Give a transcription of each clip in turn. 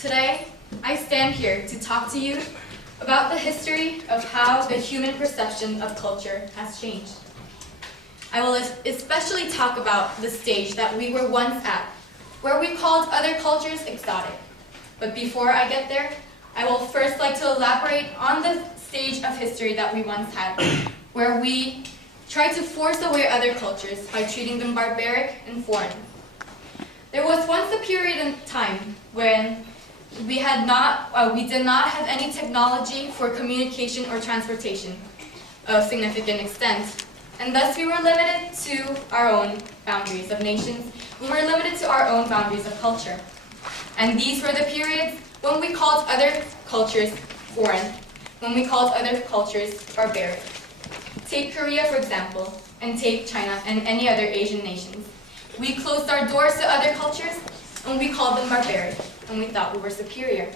Today, I stand here to talk to you about the history of how the human perception of culture has changed. I will especially talk about the stage that we were once at, where we called other cultures exotic. But before I get there, I will first like to elaborate on the stage of history that we once had, where we tried to force away other cultures by treating them barbaric and foreign. There was once a period in time when we did not have any technology for communication or transportation of significant extent, and thus we were limited to our own boundaries of nations. We were limited to our own boundaries of culture. And these were the periods when we called other cultures foreign, when we called other cultures barbaric. Take Korea, for example, and take China and any other Asian nations. We closed our doors to other cultures, and we called them barbaric, and we thought we were superior.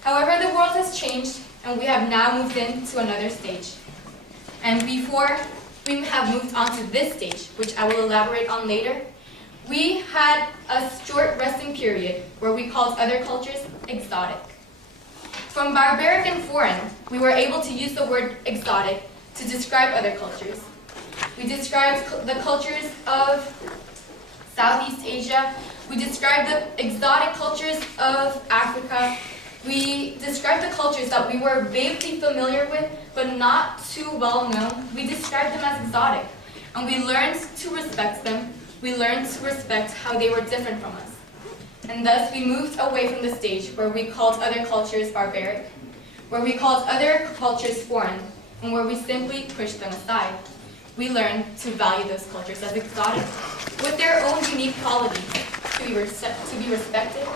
However, the world has changed, and we have now moved into another stage. And before we have moved on to this stage, which I will elaborate on later, we had a short resting period where we called other cultures exotic. From barbaric and foreign, we were able to use the word exotic to describe other cultures. We described the cultures of Southeast Asia. We described the exotic cultures of Africa. We described the cultures that we were vaguely familiar with, but not too well known. We described them as exotic, and we learned to respect them. We learned to respect how they were different from us. And thus we moved away from the stage where we called other cultures barbaric, where we called other cultures foreign, and where we simply pushed them aside. We learned to value those cultures as exotic, with their own unique qualities, to be respected,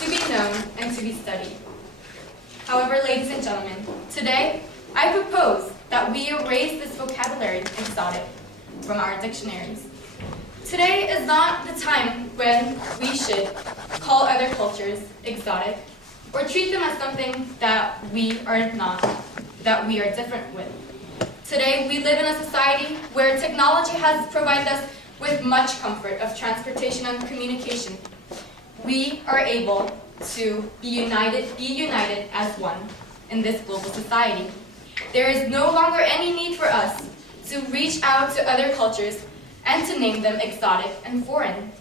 to be known, and to be studied. However, ladies and gentlemen, today I propose that we erase this vocabulary, exotic, from our dictionaries. Today is not the time when we should call other cultures exotic or treat them as something that we are not, that we are different with. Today, we live in a society where technology has provided us with much comfort of transportation and communication. We are able to be united as one in this global society. There is no longer any need for us to reach out to other cultures and to name them exotic and foreign,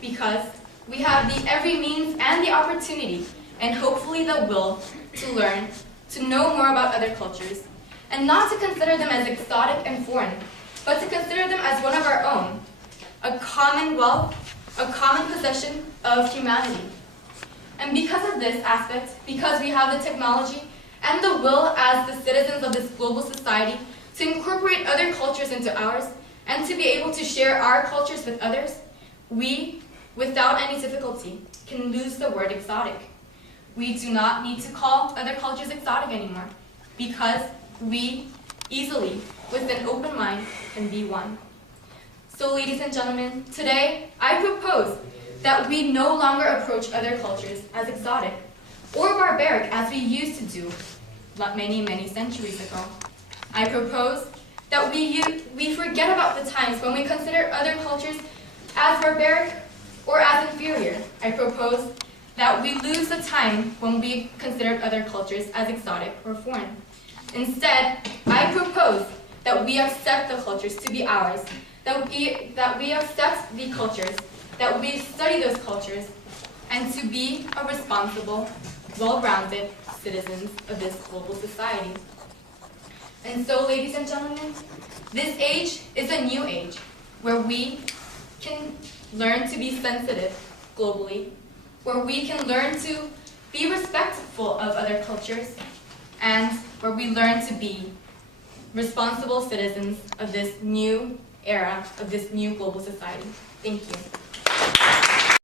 because we have the every means and the opportunity, and hopefully the will, to learn, to know more about other cultures, and not to consider them as exotic and foreign, but to consider them as one of our own, a commonwealth, a common possession of humanity. And because of this aspect, because we have the technology and the will as the citizens of this global society to incorporate other cultures into ours, and to be able to share our cultures with others, we, without any difficulty, can lose the word exotic. We do not need to call other cultures exotic anymore, because we easily, with an open mind, can be one. So, ladies and gentlemen, today I propose that we no longer approach other cultures as exotic or barbaric as we used to do many, many centuries ago. I propose that we forget about the times when we consider other cultures as barbaric or as inferior. I propose that we lose the time when we considered other cultures as exotic or foreign. Instead, I propose that we accept the cultures to be ours, that we accept the cultures, that we study those cultures, and to be a responsible, well-rounded citizens of this global society. And so, ladies and gentlemen, this age is a new age where we can learn to be sensitive globally, where we can learn to be respectful of other cultures, and where we learn to be responsible citizens of this new era, of this new global society. Thank you.